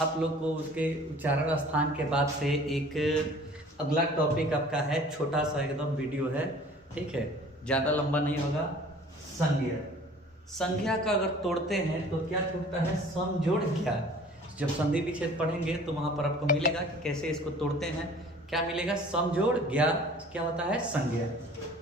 आप लोग को उसके उच्चारण स्थान के बाद से एक अगला टॉपिक आपका है, छोटा सा एकदम वीडियो है, ठीक है, ज़्यादा लंबा नहीं होगा। संज्ञा, संज्ञा का अगर तोड़ते हैं तो क्या टूटता है? सम जोड़ ज्ञा। जब संधि विच्छेद पढ़ेंगे तो वहां पर आपको मिलेगा कि कैसे इसको तोड़ते हैं। क्या मिलेगा? सम जोड़ ज्ञा। क्या होता है? संज्ञा।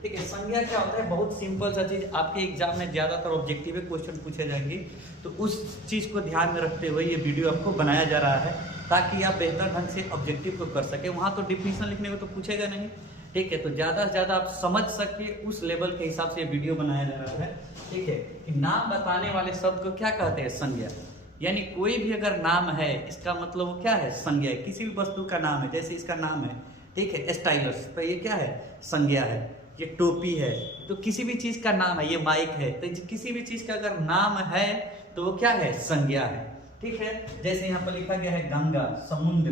ठीक है, संज्ञा क्या होता है? बहुत सिंपल सा चीज, आपके एग्जाम में ज्यादातर ऑब्जेक्टिव क्वेश्चन पूछे जाएंगे, तो उस चीज को ध्यान में रखते हुए ये वीडियो आपको बनाया जा रहा है ताकि आप बेहतर ढंग से ऑब्जेक्टिव को कर सके। वहां तो डिफिनीशन लिखने को तो पूछेगा नहीं, ठीक है, तो ज्यादा से ज्यादा आप समझ सके उस लेवल के हिसाब से ये वीडियो बनाया जा रहा है। ठीक है, कि नाम बताने वाले शब्द को क्या कहते हैं? संज्ञा। यानी कोई भी अगर नाम है, इसका मतलब वो क्या है? संज्ञा है। किसी भी वस्तु का नाम है, जैसे इसका नाम है, ठीक है, स्टाइलस, तो ये क्या है? संज्ञा है। ये टोपी है, तो किसी भी चीज का नाम है। ये माइक है, तो किसी भी चीज का अगर नाम है तो वो क्या है? संज्ञा है। ठीक है, जैसे यहाँ पर लिखा गया है गंगा, समुद्र,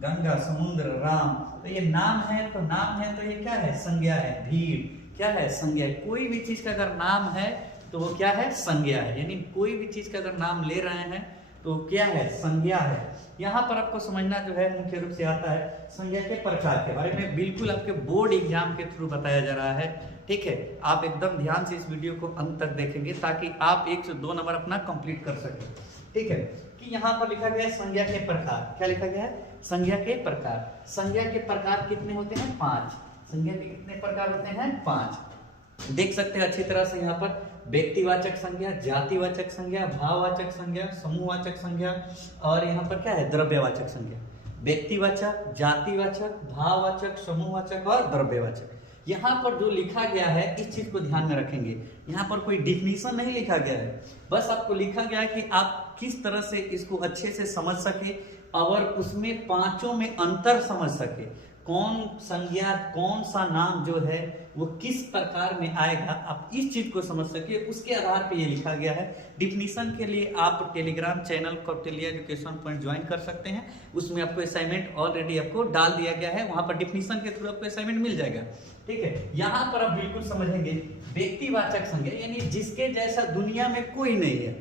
गंगा, समुद्र, राम, तो ये नाम है, तो नाम है तो ये क्या है? संज्ञा है। भीड़ क्या है? संज्ञा है। कोई भी चीज का अगर नाम है तो वो क्या है? संज्ञा है। यानी कोई भी चीज का अगर नाम ले रहे हैं तो क्या है? संज्ञा है। यहाँ पर आपको समझना जो है मुख्य रूप से आता है संज्ञा के प्रकार के बारे में, बिल्कुल आपके बोर्ड एग्जाम के थ्रू बताया जा रहा है। ठीक है, आप एकदम ध्यान से इस वीडियो को अंत तक देखेंगे ताकि आप 1 से 2 नंबर अपना कंप्लीट कर सकें। ठीक है, कि यहाँ पर लिखा गया है संज्ञा के प्रकार। क्या लिखा गया है? संज्ञा के प्रकार। संज्ञा के प्रकार कितने होते हैं? 5। संज्ञा के कितने प्रकार होते हैं? 5। देख सकते हैं अच्छी तरह से यहाँ पर व्यक्तिवाचक संज्ञा, जातिवाचक संज्ञा, भाववाचक संज्ञा, समूहवाचक संज्ञा, और यहाँ पर क्या है? द्रव्यवाचक संज्ञा। व्यक्तिवाचक, जातिवाचक, भाववाचक, समूहवाचक और द्रव्यवाचक। यहाँ पर जो लिखा गया है इस चीज को ध्यान में रखेंगे। यहाँ पर कोई डिफिनीशन नहीं लिखा गया है, बस आपको लिखा गया है कि आप किस तरह से इसको अच्छे से समझ सके और उसमें पांचों में अंतर समझ सके। कौन संज्ञा, कौन सा नाम जो है वो किस प्रकार में आएगा, आप इस चीज को समझ सके, उसके आधार पे ये लिखा गया है। डिफिनीशन के लिए आप Telegram channel Kautilya education point join कर सकते हैं। उसमें आपको असाइनमेंट ऑलरेडी आपको डाल दिया गया है, वहां पर डिफिनीशन के थ्रू आपको असाइनमेंट मिल जाएगा। ठीक है, यहाँ पर आप बिल्कुल समझेंगे व्यक्तिवाचक संज्ञा, यानी जिसके जैसा दुनिया में कोई नहीं है,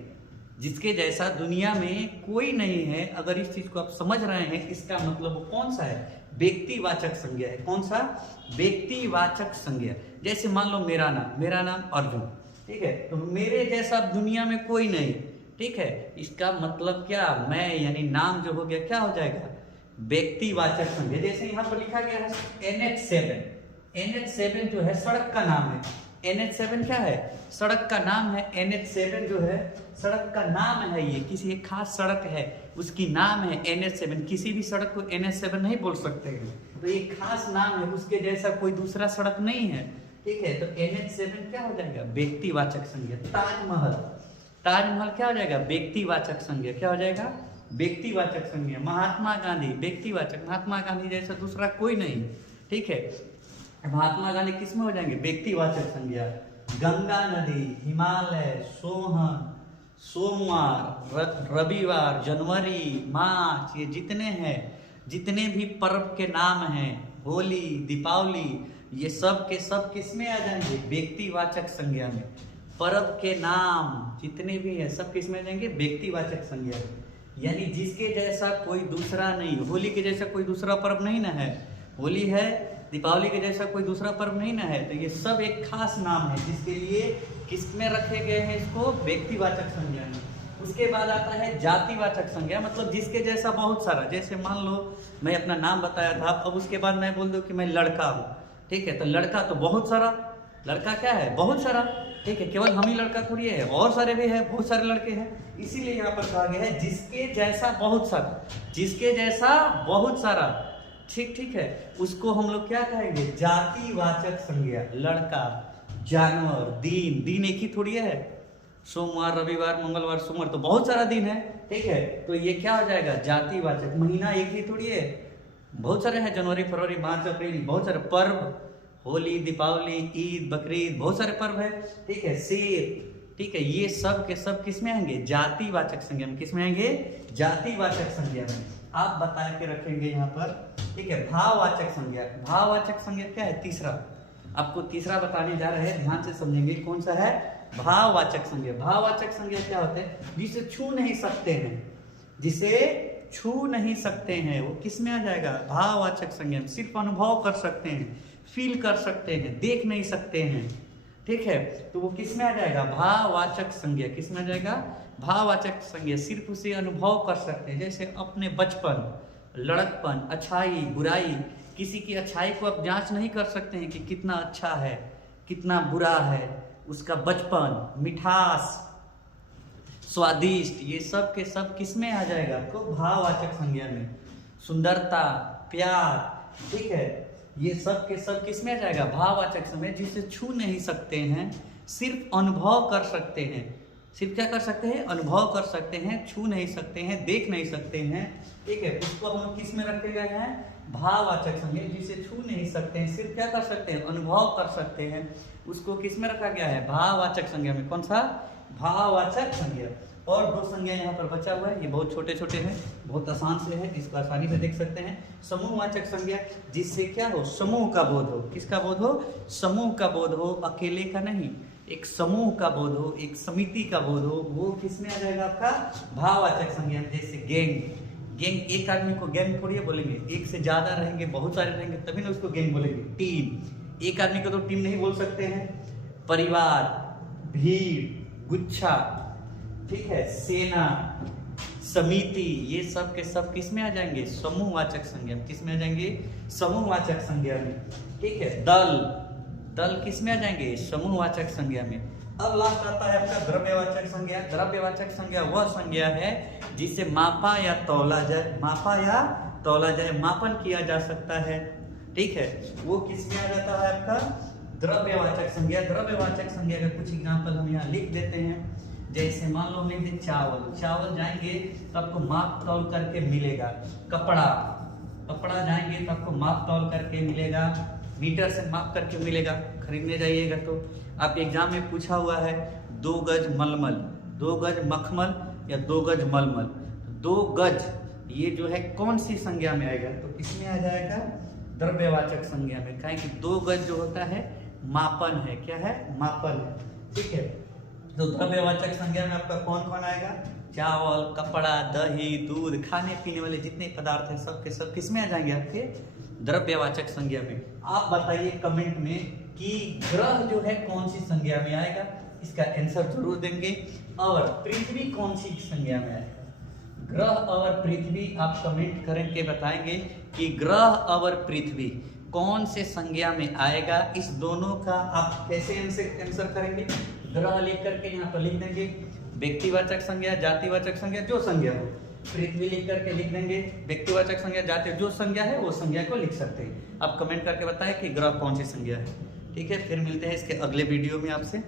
जिसके जैसा दुनिया में कोई नहीं है। अगर इस चीज को आप समझ रहे हैं, इसका मतलब वो कौन सा है? व्यक्तिवाचक संज्ञा है। कौन सा? व्यक्तिवाचक संज्ञा। जैसे मान लो मेरा नाम अर्जुन, ठीक है, तो मेरे जैसा दुनिया में कोई नहीं, ठीक है, इसका मतलब क्या? मैं, यानी नाम जो हो गया क्या हो जाएगा? व्यक्तिवाचक संज्ञा। जैसे यहाँ पर लिखा गया है NH7, NH7 जो है सड़क का नाम है। NH7 क्या है? सड़क का नाम है। NH7 जो है सड़क का नाम है, ये किसी एक खास सड़क है उसकी नाम है NH7। किसी भी सड़क को NH7 नहीं बोल सकते हैं, तो ये खास नाम है, उसके जैसा कोई दूसरा सड़क नहीं है। ठीक है, तो NH7 क्या हो जाएगा? व्यक्तिवाचक संज्ञा। ताजमहल, ताजमहल क्या हो जाएगा? व्यक्तिवाचक संज्ञा। क्या हो जाएगा? व्यक्तिवाचक संज्ञा। महात्मा गांधी, व्यक्तिवाचक, महात्मा गांधी जैसा दूसरा कोई नहीं। ठीक है, महात्मा गांधी किसमें हो जाएंगे? व्यक्तिवाचक संज्ञा। गंगा नदी, हिमालय, सोहन, सोमवार, रविवार, जनवरी, मार्च, ये जितने हैं, जितने भी पर्व के नाम हैं, होली, दीपावली, ये सब के सब किसमें आ जाएंगे? व्यक्तिवाचक संज्ञा में। पर्व के नाम जितने भी हैं सब किसमें आ जाएंगे? व्यक्तिवाचक संज्ञा में। यानी जिसके जैसा कोई दूसरा नहीं। होली के जैसा कोई दूसरा पर्व नहीं ना है, होली है, दीपावली के जैसा कोई दूसरा पर्व नहीं ना है, तो ये सब एक खास नाम है जिसके लिए किसमें रखे गए हैं? इसको व्यक्तिवाचक संज्ञा में। उसके बाद आता है जातिवाचक संज्ञा, मतलब जिसके जैसा बहुत सारा। जैसे मान लो मैं अपना नाम बताया था, अब उसके बाद मैं बोल दूं कि मैं लड़का हूँ, ठीक है, तो लड़का तो बहुत सारा, लड़का क्या है? बहुत सारा। ठीक है, केवल हम ही लड़का थोड़ी है, और सारे भी है, बहुत सारे लड़के हैं। इसीलिए यहाँ पर कहा गया है जिसके जैसा बहुत सारा, जिसके जैसा बहुत सारा। ठीक है, उसको हम लोग क्या कहेंगे? जातिवाचक संज्ञा। लड़का, जानवर, दिन, दिन एक ही थोड़ी है, सोमवार, रविवार, मंगलवार, सोमवार, तो बहुत सारा दिन है। ठीक है, तो ये क्या हो जाएगा? जातिवाचक। महीना एक ही थोड़ी है, बहुत सारे हैं, जनवरी, फरवरी, मार्च, अप्रैल, बहुत सारे पर्व, होली, दीपावली, ईद, बकरीद, बहुत सारे पर्व है। ठीक है, शेर, ठीक है, ये सब के सब किसमें आएंगे? जातिवाचक संज्ञा में। किसमें आएंगे? जातिवाचक संज्ञा में। आप बता के रखेंगे यहाँ पर। ठीक है, भाववाचक संज्ञा। भाववाचक संज्ञा क्या है? तीसरा, आपको तीसरा बताने जा रहे हैं, ध्यान से समझेंगे। कौन सा है? भाववाचक संज्ञा। भाववाचक संज्ञा क्या होते हैं? जिसे छू नहीं सकते हैं, जिसे छू नहीं सकते हैं, वो किस में आ जाएगा? भाववाचक संज्ञा में। सिर्फ अनुभव कर सकते हैं, फील कर सकते हैं, देख नहीं सकते हैं, ठीक है, तो वो किस में आ जाएगा? भाववाचक संज्ञा। किस में आ जाएगा? भाववाचक संज्ञा। सिर्फ उसे अनुभव कर सकते हैं, जैसे अपने बचपन, लड़कपन, अच्छाई, बुराई। किसी की अच्छाई को आप जांच नहीं कर सकते हैं कि कितना अच्छा है, कितना बुरा है, उसका बचपन, मिठास, स्वादिष्ट, ये सब के सब किस में आ जाएगा? आपको भाववाचक संज्ञा में। सुंदरता, प्यार, ठीक है, ये सब के सब किस में आ जाएगा? भाववाचक संज्ञा। जिसे छू नहीं सकते हैं, सिर्फ अनुभव कर सकते हैं। सिर्फ क्या कर सकते हैं? अनुभव कर सकते हैं, छू नहीं सकते हैं, देख नहीं सकते हैं, ठीक है, उसको हम लोग किस में रखे गए हैं? भाववाचक संज्ञा। जिसे छू नहीं सकते हैं, सिर्फ क्या कर सकते हैं? अनुभव कर सकते हैं, उसको किस में रखा गया है? भाववाचक संज्ञा में। कौन सा? भाववाचक संज्ञा। और दो संज्ञा यहाँ पर बचा हुआ है, ये बहुत छोटे छोटे हैं, बहुत आसान से है, इसको आसानी से देख सकते हैं। समूहवाचक संज्ञा, जिससे क्या हो? समूह का बोध हो। किसका बोध हो? समूह का बोध हो, अकेले का नहीं। एक समूह का बोध हो, एक समिति का बोध हो, वो किस में आ जाएगा आपका? भाववाचक संज्ञा। जैसे गैंग। गैंग, एक आदमी को गैंग थोड़ी बोलेंगे, एक से ज्यादा रहेंगे, बहुत सारे रहेंगे, तभी ना उसको गैंग बोलेंगे। टीम, एक आदमी को तो टीम नहीं बोल सकते हैं। परिवार, भीड़, गुच्छा, ठीक है, सेना, समिति, ये सब के सब किस में आ जाएंगे? समूहवाचक संज्ञा। किस में आ जाएंगे? समूहवाचक संज्ञा में, ठीक है। दल, दल किस में आ जाएंगे? समूहवाचक संज्ञा में। अब लास्ट आता है आपका द्रव्यवाचक संज्ञा। द्रव्यवाचक संज्ञा वह संज्ञा है जिसे मापा या तौला जाए, मापा या तौला जाए, मापन किया जा सकता है, ठीक है, वो किस में आ जाता है आपका? द्रव्यवाचक संज्ञा। द्रव्यवाचक संज्ञा का कुछ एग्जाम्पल हम यहाँ लिख देते हैं। जैसे मान लो लिख दे चावल, चावल जाएंगे तो आपको माप तौल करके मिलेगा। कपड़ा, कपड़ा जाएंगे तो आपको माप तौल करके मिलेगा, मीटर से माप करके मिलेगा, खरीदने जाइएगा तो। आप एग्जाम में पूछा हुआ है 2 गज मलमल, 2 गज मखमल या 2 गज मलमल, 2 गज ये जो है कौन सी संज्ञा में आएगा? तो इसमें आ जाएगा द्रव्यवाचक संज्ञा में। कहें कि 2 गज जो होता है मापन है, क्या है? मापन है, ठीक है। तो द्रव्यवाचक संज्ञा में आपका कौन कौन आएगा? चावल, कपड़ा, दही, दूध, खाने पीने वाले जितने पदार्थ हैं सब के सब किस में आ जाएंगे? आपके द्रव्यवाचक संज्ञा में। आप बताइए कमेंट में कि ग्रह जो है कौन सी संज्ञा में आएगा, इसका आंसर जरूर देंगे। और पृथ्वी कौन सी संज्ञा में आएगा? ग्रह और पृथ्वी आप कमेंट करके बताएंगे कि ग्रह और पृथ्वी कौन से संज्ञा में आएगा। इस दोनों का आप कैसे आंसर करेंगे? ग्रह लिख करके यहाँ पर लिख देंगे व्यक्तिवाचक संज्ञा, जातिवाचक संज्ञा, जो संज्ञा हो। पृथ्वी लिख करके लिख देंगे व्यक्तिवाचक संज्ञा, जाति, जो संज्ञा है वो संज्ञा को लिख सकते हैं। आप कमेंट करके बताएं कि ग्रह कौन सी संज्ञा है, ठीक है। फिर मिलते हैं इसके अगले वीडियो में आपसे।